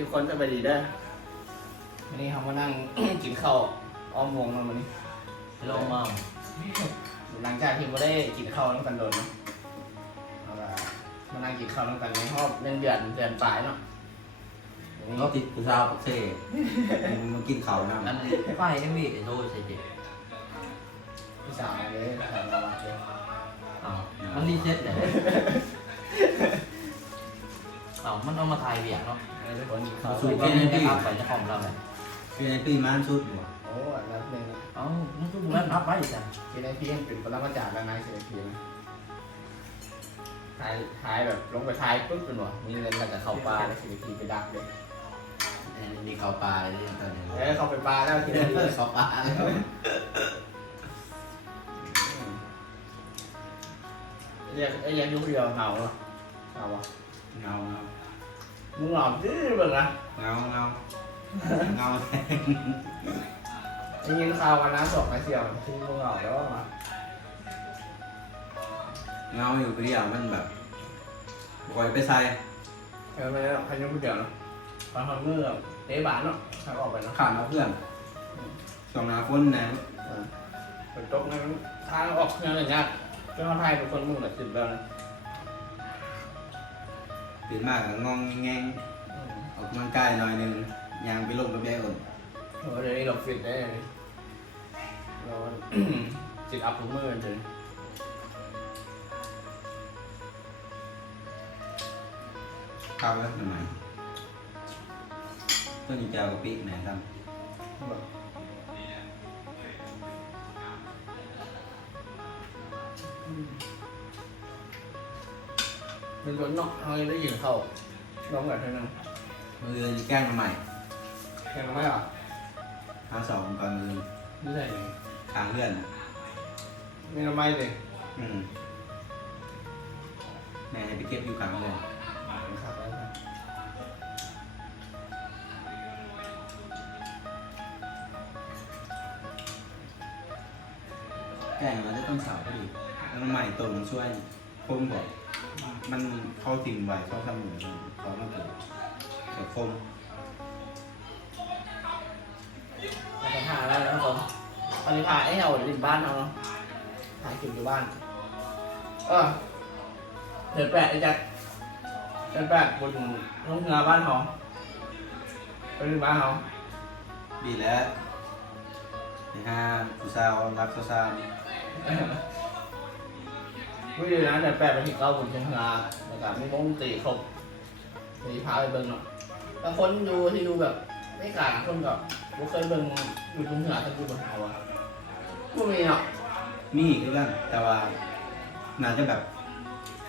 ทุกคนสบายดีเด้อวันนี้เขามานั่ง กินข้าวอ้อมวงเราวันนี้ ลงมา หลังจากที่เราได้กินข้าวตั้งแต่โดนเนาะเอาล่ะมานั่งกินข้าวตั้งแต่ในห้องเดือนปลายเนาะ เขาติดผู้สาวปักเซ่มากินเขานะ อันไฟยังมีโทษใช่ไหม พี่สาวเลยสาวเราละเลย มันรีเซ็ตเลยมันเอามาถ่ายเบียร์เนาะ ทุกคนกินข้าว สูตรที่ได้รับไปจะของเราเลย คือในปีมันชุดอยู่ โอ้อันนั้นหนึ่ง มันก็บุญรับไปจ้ะ กินไอพีเป็นปรมาจารย์แล้วนายเสียพีนะท้ายแบบลงไปท้ายปุ๊บเป็นหรอมีเงินมาจากเข้าปลาแล้วเสียพีไปดักเลย มีเขาปลาอะไรอย่างเงี้ย เข้าไปปลาแล้วกินไอพี เขาปลา ยังยุคเดียวเหงาเหรอเหงาวะ เงา มึงเหงาดิเบิ่งนะ เงาเงาเงาแทง ยินข่าววันนั้นสอบมาเสี่ยวที่มึงเหงาแล้วมา เงาอยู่เดียวมันแบบปล่อยไปใส่ ไม่ได้หรอกใครยุคเดียวเนาะตอนเขาเมื่อเตะบานเนาะทางออกไปเนาะ ขาดเอาเพื่อนช่วงหน้าฝนนะ ฝนตกนั้นทางออกเงินอะไรเงี้ยเจ้าไทยเป็นคนมึงแบบสิบแล้วนะ ตื่นมากงองแงงออกกำลังกายหน่อยนึงยางไปลงกับแม่อุ่น โอ้เดี๋ยวนี้เราฟิตได้เลยเราจิตอัพทุกมือจริง เข้าแล้วทำไมต้นยีเจ้ากับปีไหนทำ มันก็นอกเขาได้ยินเขาน้องแบบนั้น มือแกล้งมาใหม่ ยังไม่หรอ หาสองก่อนมือ ไม่ใช่ ขางเลื่อน ไม่ทำไมเลย แม่ให้ไปเก็บอยู่ขางเลื่อน ครับแล้วครับ แกล้งมาได้ต้นเสาพอดีแล้วใหม่ตรงช่วยคมบอกมันเข้าทิ้งไว้เข้าทำหนึ่งเขามาเกิดคม ไปหาแล้วนะครับผมตอนนี้พาไอ้เราอยู่บ้านเราเนาะพากินอยู่บ้านเดือนแปดไอ้จัดเดือนแปดบนห้องเงาบ้านเขาไปถึงบ้านเขา ดีแล้วนี่ฮะผู้สาวรักสาว ไม่ดีนะเดือนแปดไปถึงเก้าบนห้องเงาแล้วก็มีวงตีครบตีพาไปเบิ้งเนาะบางคนดูที่ดูแบบไม่กล้าคนแบบบุเคยเบิ้งอยู่ตรงเหนือทั้งกูบนเขาอะกูมีเนาะ มีคือกันแต่ว่าน่าจะแบบ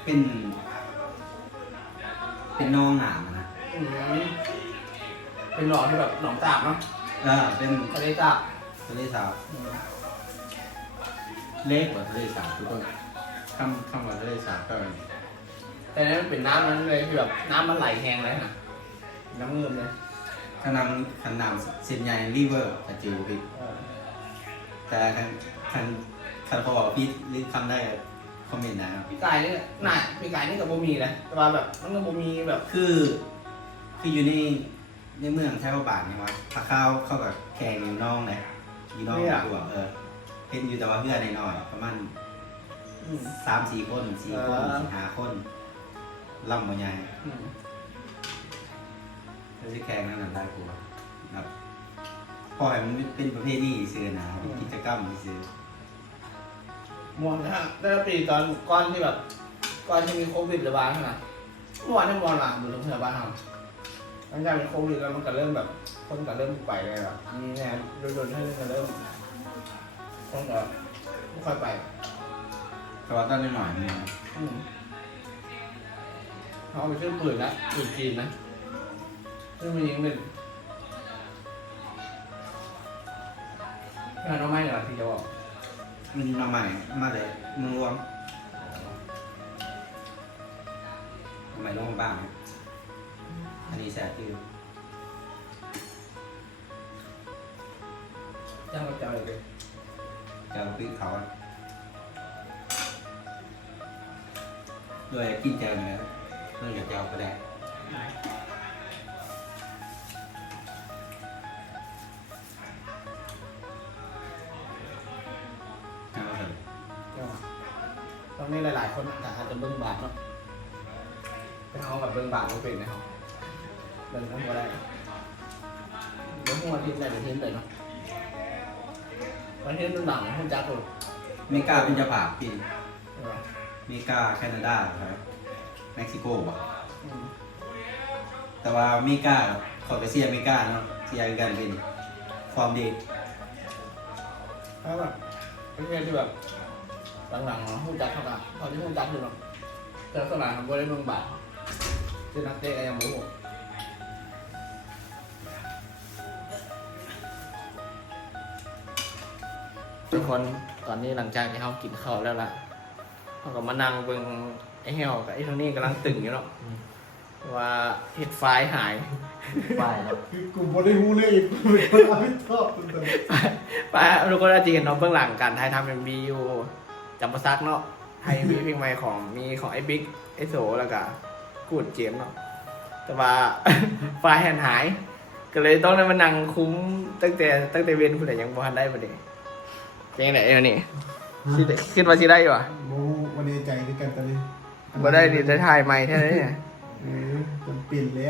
เป็นน้องหนามนะ เป็นหล่อที่แบบหนองตาบเนาะ เป็น ทะเลตาบ ทะเลสาบเล็กกว่าทะเลสาบทุกคนคำว่าทะเลสาบก็ แต่นั้นมันเป็นน้ำนั้นเลยคือแบบน้ำมันไหลแห้งเลยนะน้ำเงินเลย ขนามเส้นใหญ่ริเวอร์กับจิวพี่แต่คันเขาบอกพี่รีบทำได้คอมเมนต์นะครับ พี่กายนี่น่ะพี่กายนี่กับโบมีนะแต่ว่าแบบมันก็โบมีแบบ คืออยู่ในเมืองแถวบ้านนี่วะถ้าเข้ากับแข่งอยู่น้องเลยอยู่น้องตัวเป็นอยู่แต่ว่าเพื่อนในน้อยประมาณ3-4 คน4 คนล่ำมาใหญ่แล้วจะแข่งนั่นได้กูแบบปล่อยมันเป็นประเภทนี้ซื้อนะเป็นกิจกรรมซื้อ มวนนะฮะได้ปีตอนก้อนที่แบบก้อนที่มีโควิดระบาดนะเมื่อวานที่มวนหลังอยู่โรงพยาบาลเราหลังจากเป็นโควิดแล้วมันก็เริ่มแบบคนก็เริ่มไปเลยแบบมีแนวโดนๆให้ก็เริ่มคนก็ไม่ค่อยไป แต่ว่าตอนนี้หน่อยนึง เขาไปซื้อปืนนะปืนจีนนะซึ่งมันยิงเป็นงานน้องไม้เหรอที่จะบอก มันมาใหม่มาเลยมึงรวมทำไมลงบ้างอันนี้แสบที่ จ้างกับเจ้าเลย จะปีเขาด้วยกินแจวเนี่ยเรื่องกับแจวก็ได้ นี้หลายๆคนอาจจะเบิ่งบาทเนาะแต่เขาแบบเบิ่งบาทไม่เป็นนะครับเบิ่งทั้งหมดได้เดี๋ยวหัวทิ้งได้เดี๋ยวทิ้งเลยเนาะประเทศมันหนังมันจัดเลย อเมริกาเป็นเจ้าภาพปีอเมริกาแคนาดาครับเม็กซิโกบ่แต่ว่าอเมริกาขอไปเชียร์อเมริกาเนาะเชียร์กันเป็นฟอร์มดี เพราะแบบประเทศที่แบบหลังๆเนาะหุ้นจัดเท่ากันตอนที่หุ้นจัดอยู่เนาะแต่สมัยผมก็ได้เมืองบาทที่นักเตะยังไม่รู้ทุกคนตอนนี้หลังจากที่เขากินข้าวแล้วล่ะเขาก็มานั่งเบิ่งไอ้เหี้ยวกับไอ้โทนี่กำลังตึงอยู่เนาะว่าเห็ดไฟล์หาย ป้ายแล้ว คือกลุ่มบริฮูเลยอีกเป็นคนรับผิดชอบจน ป้าทุกคนอาจจะเห็นเนาะเบื้องหลังการถ่ายทำMVอยู่จำปาซักเนาะไทยมีเพลงใหม่ของมีของไอ้บิ๊กไอ้โสแล้วก็กูดเจมส์เนาะแต่ว่า ไฟล์หายก็เลยต้องได้มานั่งคุ้มตั้งแต่เว้นผู้ใดยังบ่ทันได้บ่เด้ยังไงเอานี่สิได้คิดว่าสิได้อยู่อ่ะ โมวันนี้ใจด้วยกันตอนนี้ บ่ได้ดิได้ถ่ายใหม่แท้เลยเนี่ย จนเปลี่ยนเลย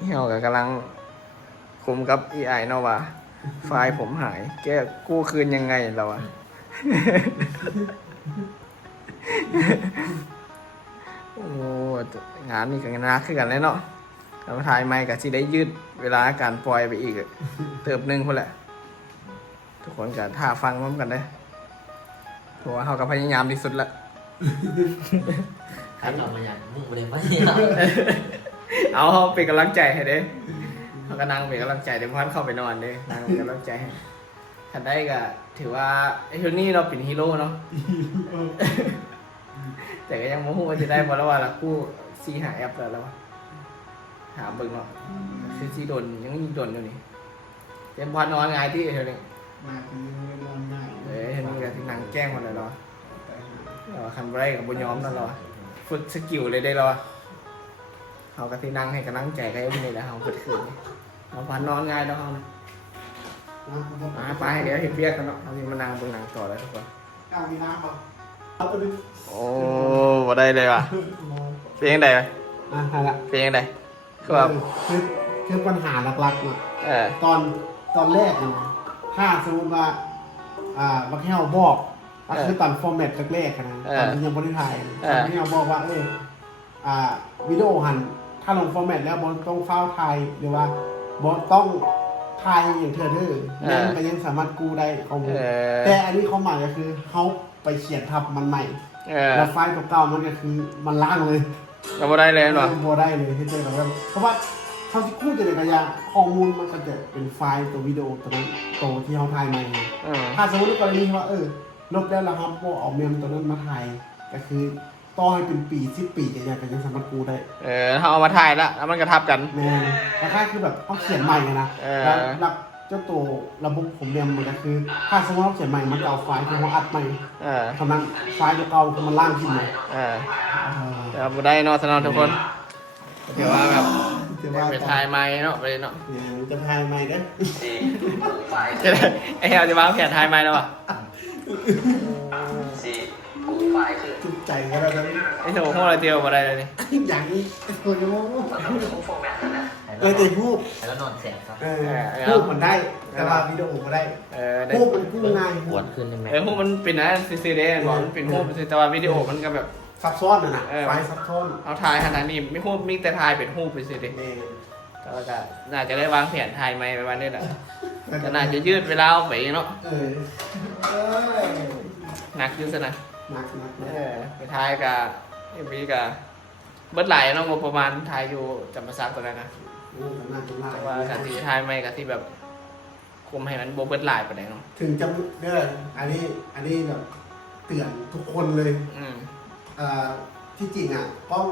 เหี่ยวก็กำลังคุมกับ AI เนาะว่าไฟล์ผมหายแกกู้คืนยังไงเราอะ โอ้งานนี่กับงานนักขึ้นกันเลยเนาะการถ่ายใหม่กับที่ได้ยืดเวลาการปล่อยไปอีกเติบหนึ่งคนแหละทุกคนก็ท่าฟังพร้อมกันได้เพราะว่าเขาก็พยายามที่สุดละ ใครทำมาอย่างมุ่งไปเลยไหม เอาเขาเป็นกำลังใจให้เด้เขาก็นั่งเป็นกำลังใจเดี๋ยวพันเข้าไปนอนเด้นั่งเป็นกำลังใจให้ถ้าได้ก็ถือว่าไอ้โทนี่เราเป็นฮีโร่เนาะ แต่ก็ยังโมโหว่าจะได้บอแล้วว่าละกู้ซีหาแอปแล้ววะหาเบิ่งเนาะคือซีโดนยังยิงโดนอยู่นี่เต็มพอนอนไงที่เท่านี้ มาคือไม่นอนง่าย เห็นมีกับที่นางแกล้งมาเลยเหรอคันไรกับบุญยอมนั่นเหรอฝึกสกิลเลยได้เหรอเขากับที่นั่งให้กำลังใจกันอยู่นี่แหละเขาฝึกคืนเขาพอนอนง่ายแล้วเขาไปเดี๋ยวเห็นเบี้ยกันเนาะเอาที่มานั่งเบิ่งหนังต่อแล้วทุกคน เอามีน้ำป่ะเอาตัวนี้ โอ้บ่ได้เลยว่ะเป็นยังไงวะ ใช่ละ เป็นยังไงคือแบบ คือปัญหาหลักๆเนี่ย ตอนแรกนะถ้าสมมติว่าบักแฮวบอกก็คือตอนฟอร์แมตแรกๆนะตอนที่ยังบริถ่ายบักแฮวบอกว่าวิดีโอหันถ้าลงฟอร์แมตแล้วบอลต้องเฝ้าไทยหรือว่าบอลต้องไทยอย่างเถื่อนนั่นก็ยังสามารถกู้ได้ข้อมูลแต่อันนี้เขาหมายก็คือเขาไปเขียนทับมันใหม่แล้วไฟล์เก่าๆมันก็คือมันล้างเลย เราบ่ได้เลยเนาะ บ่ได้เลยที่เจอกับเพราะว่าเขาที่กู้จะเป็นกระยาข้อมูลมันก็จะเป็นไฟล์ตัววิดีโอตัวนั้นตัวที่เขาถ่ายมาถ้าสมมติกรณีว่าลบแล้วครับพวกเอาเมมตัวนั้นมาถ่ายก็คือต่อให้เป็นปี10 ปีก็ยังสามารถกู้ได้ ถ้าเอามาถ่ายแล้วมันกระทับกัน แม่แต่ถ้าคือแบบเขาเขียนใหม่นะแล้วเจ้าตัวระบบผมเรียนมันก็คือ ถ้าสมมติเขาเขียนใหม่มันจะเอาไฟล์ที่เขาอัดใหม่เท่านั้นไฟล์เก่าคือมันล่างขึ้นเลย แต่บ่ได้เนาะสนองทุกคนเดี๋ยวว่าแบบไปถ่ายใหม่เนาะไปเนาะ เนี่ยจะถ่ายใหม่เด้อ จะได้ไอ้เหี้ยจะวางแผนถ่ายใหม่แล้วอ่ะ จุกใจก็ได้ตอนนี้ ไอ้โถพวกเราเดียวบ่ได้เลยนี่ อย่างนี้ตัวนี้แต่รูป แล้วนอนแสบครับ รูปมันได้แต่ว่าวิดีโอมันได้รูปมันกู้ง่าย ปวดขึ้นใช่ไหม พวกมันเป็นนะซีเดนบอกมันเป็นพวกแต่ว่าวิดีโอมันก็แบบ ซับซ้อนนะไฟซับซ้อน เอาถ่ายขนาดนี้ไม่พูดมีแต่ถ่ายเป็นรูปไปสิเด็ก นี่ ก็น่าจะได้วางแผนถ่ายใหม่ไปวันนี้แหละก็น่าจะยืดเวลาเอาไปเนาะหนักยืดซะนะ หนัก ไปถ่ายกับมีกับเบิดไหลเนาะงบประมาณถ่ายอยู่จำปาซักตัวนั้นนะแต่ว่าการที่ถ่ายใหม่กับที่แบบคุมให้มันโบเบิดไหลไปไหนเนาะ ถึงจะเด้ออันนี้แบบเตือนทุกคนเลยที่จริงอ่ะกล้อง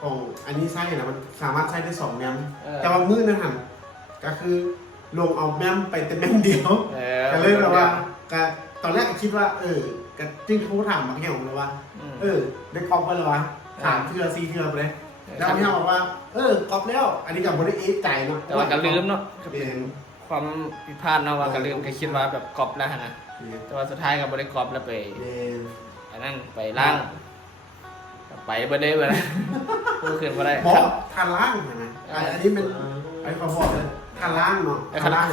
ของอันนี้ใช้นะมันสามารถใช้ได้2 แมมแต่ว่ามือนะฮะก็คือลงเอาแมมไปแต่แมมเดียวก็เลยแบบว่าตอนแรกคิดว่าก็จึงโทรถามมาแค่ผมเลยว่าได้กรอบไปเลยวะถามเทือซีเทือไปเลยแล้วพี่เขาบอกว่ากรอบแล้วอันนี้กับบริเอใจเนาะ แต่ว่าก็ลืมเนาะความผิดพลาดเนาะว่าก็ลืมก็คิดว่าแบบกรอบแล้วนะแต่ว่าสุดท้ายกับบริกรอบแล้วไป อันนั้นไปล่างไปบ่ได้บ่ได้กูขึ้นบ่ได้ บอกคันล่างนะอันนี้เป็นไอ้ขอบอกเลยคันล่างเนาะ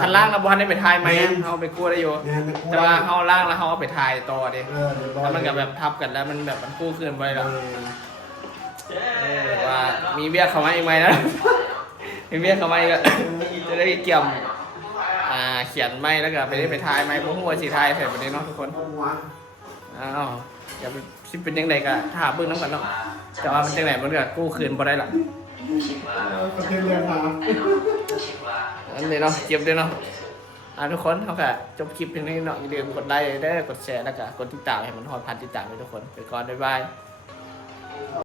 คันล่างเราบ่ทันได้ไปทายไหมเฮาไปกู้ได้อยู่ เนี่ย แต่ว่าเฮาล่างแล้วเฮาเอาไปทายต่อดิ เดี๋ยว แล้วมันก็แบบทับกันแล้วมันแบบมันกู้ขึ้นบ่ได้แล้วว่ามีเบี้ยเข้ามาอีกไหมนะ มีเบี้ยเข้ามาอีกก็จะได้เกี่ยมเขียนไม่แล้วก็ไปได้ไปทายไหมบ่ฮู้ว่าสิทายแท้บ่ได้เนาะทุกคน อ้าวอย่าไปคิดเป็นยังไงก็ถ้าเบิ่งน้ำกันเนาะแต่ว่ามันจังไหนมันก็กู้คืนบ่ได้หรอก ประเทศเรียนมา อันนี้เนาะเก็บด้วยเนาะทุกคนเขาก็จบคลิปเพียงนี้เนาะอย่าลืมกดไลค์ได้กดแชร์แล้วก็กดติดตามให้มันฮอดพันติดตามไปทุกคนไปก่อนบ๊ายบาย